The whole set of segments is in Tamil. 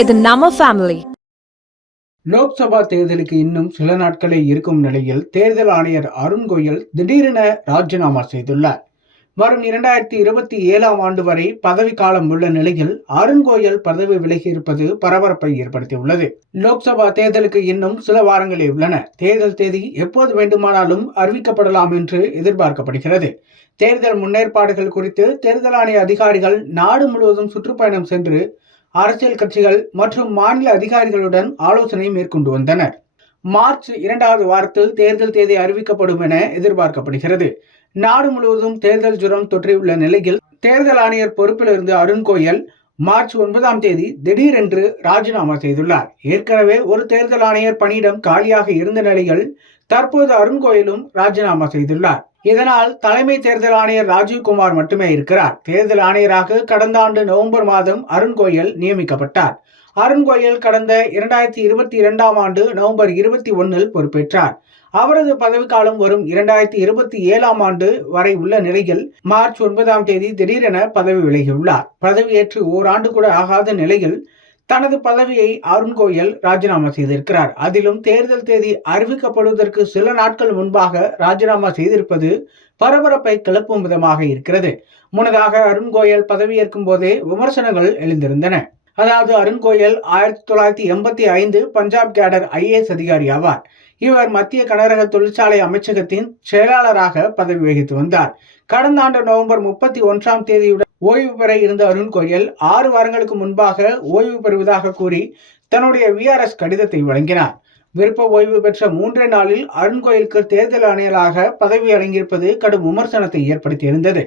இது நம்ம ஃபேமிலி லோக்சபா தேர்தலுக்கு இன்னும் சில நாட்களே இருக்கும் நிலையில் தேர்தல் ஆணையர் அருண் கோயல் திடீரென ராஜினாமா செய்துள்ளார். வரும் இரண்டாயிரத்தி இருபத்தி ஏழாம் ஆண்டு வரை பதவிக்காலம் உள்ள நிலையில் அருண் கோயல் பதவி விலகி இருப்பது பரபரப்பை ஏற்படுத்தியுள்ளது. லோக்சபா தேர்தலுக்கு இன்னும் சில வாரங்களே உள்ளன. தேர்தல் தேதி எப்போது வேண்டுமானாலும் அறிவிக்கப்படலாம் என்று எதிர்பார்க்கப்படுகிறது. தேர்தல் முன்னேற்பாடுகள் குறித்து தேர்தல் ஆணைய அதிகாரிகள் நாடு முழுவதும் சுற்றுப்பயணம் சென்று அரசியல் கட்சிகள் மற்றும் மாநில அதிகாரிகளுடன் ஆலோசனை மேற்கொண்டு வந்தனர். மார்ச் இரண்டாவது வாரத்தில் தேர்தல் தேதி அறிவிக்கப்படும் என எதிர்பார்க்கப்படுகிறது. நாடு முழுவதும் தேர்தல் ஜுரம் தொற்றியுள்ள நிலையில் தேர்தல் ஆணையர் பொறுப்பிலிருந்து அருண் கோயல் மார்ச் ஒன்பதாம் தேதி திடீரென்று ராஜினாமா செய்துள்ளார். ஏற்கனவே ஒரு தேர்தல் ஆணையர் பணியிடம் காலியாக இருந்த நிலையில் தற்போது அருண் கோயலும் ராஜினாமா செய்துள்ளார். இதனால் தலைமை தேர்தல் ஆணையர் ராஜீவ்குமார் மட்டுமே இருக்கிறார். தேர்தல் ஆணையராக கடந்த ஆண்டு நவம்பர் மாதம் அருண் கோயல் நியமிக்கப்பட்டார். அருண் கோயல் கடந்த இரண்டாயிரத்தி இருபத்தி இரண்டாம் ஆண்டு நவம்பர் இருபத்தி ஒன்னில் பொறுப்பேற்றார். அவரது பதவிக்காலம் வரும் இரண்டாயிரத்தி இருபத்தி ஏழாம் ஆண்டு வரை உள்ள நிலையில் மார்ச் ஒன்பதாம் தேதி திடீரென பதவி விலகியுள்ளார். பதவியேற்று ஓராண்டு கூட ஆகாத நிலையில் தனது பதவியை அருண் கோயல் ராஜினாமா செய்திருக்கிறார். அதிலும் தேர்தல் தேதி அறிவிக்கப்படுவதற்கு சில நாட்கள் முன்பாக ராஜினாமா செய்திருப்பது பரபரப்பை கிளப்பும் விதமாக இருக்கிறது. முன்னதாக அருண் கோயல் பதவியேற்கும் போதே விமர்சனங்கள் எழுந்திருந்தன. அதாவது அருண் கோயல் ஆயிரத்தி தொள்ளாயிரத்தி எண்பத்தி ஐந்து பஞ்சாப் கேடர் ஐஏஎஸ் அதிகாரி ஆவார். இவர் மத்திய கனரக தொழிற்சாலை அமைச்சகத்தின் செயலாளராக பதவி வகித்து வந்தார். கடந்த ஆண்டு நவம்பர் முப்பத்தி ஒன்றாம் தேதியுடன் ஓய்வு பெற இருந்த அருண் கோயல் ஆறு வாரங்களுக்கு முன்பாக ஓய்வு பெறுவதாக கூறி தன்னுடைய விஆர்எஸ் கடிதத்தை வழங்கினார். விருப்ப ஓய்வு பெற்ற மூன்றே நாளில் அருண் கோயிலுக்கு தேர்தல் ஆணையராக பதவி வழங்கியிருப்பது கடும் விமர்சனத்தை ஏற்படுத்தியிருந்தது.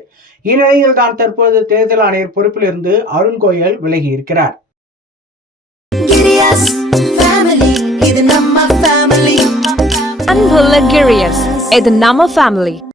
இந்நிலையில் தான் தற்போது தேர்தல் ஆணையர் பொறுப்பிலிருந்து அருண் கோயல் விலகி இருக்கிறார் Giddy-us family, இது நம்ம family. அன்புள்ள கிரியஸ் இது நம்ம ஃபேமிலி